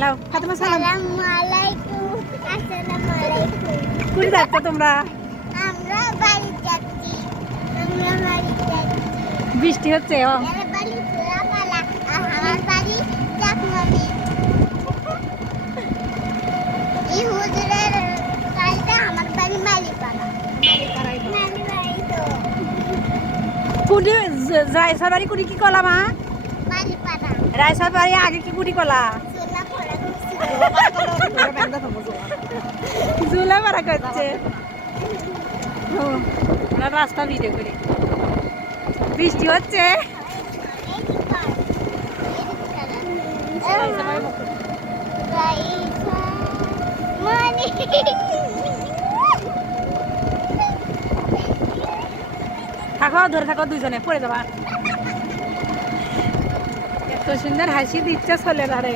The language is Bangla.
লাও ফাতেমা সালাম। আসসালামু আলাইকুম। আসসালামু আলাইকুম। কই যাচ্ছ তোমরা? আমরা বাড়ি যাচ্ছি। আমরা বাড়ি যাচ্ছি। বৃষ্টি হচ্ছে ও। এর বাড়ি খোলামেলা। আমার বাড়ি চাকমানি। এই হুজুরের বাড়িটা আমার বাড়ি মালিপাড়া। মালিপাড়াই তো। কুড়ি রাইসার বাড়ি কুড়ি কি কলা মা? মালিপাড়া। রাইসার বাড়ি আগে কি কুড়ি কলা? চোলা পড়া করছি। ঝুলা মারা করছে। ও, আমরা রাস্তা ভিডিও করি। বৃষ্টি হচ্ছে। থাকো ধরে থাকো দুজনে পড়ে যাবা। এত সুন্দর হাসি দিচ্ছে ছেলেরা রে।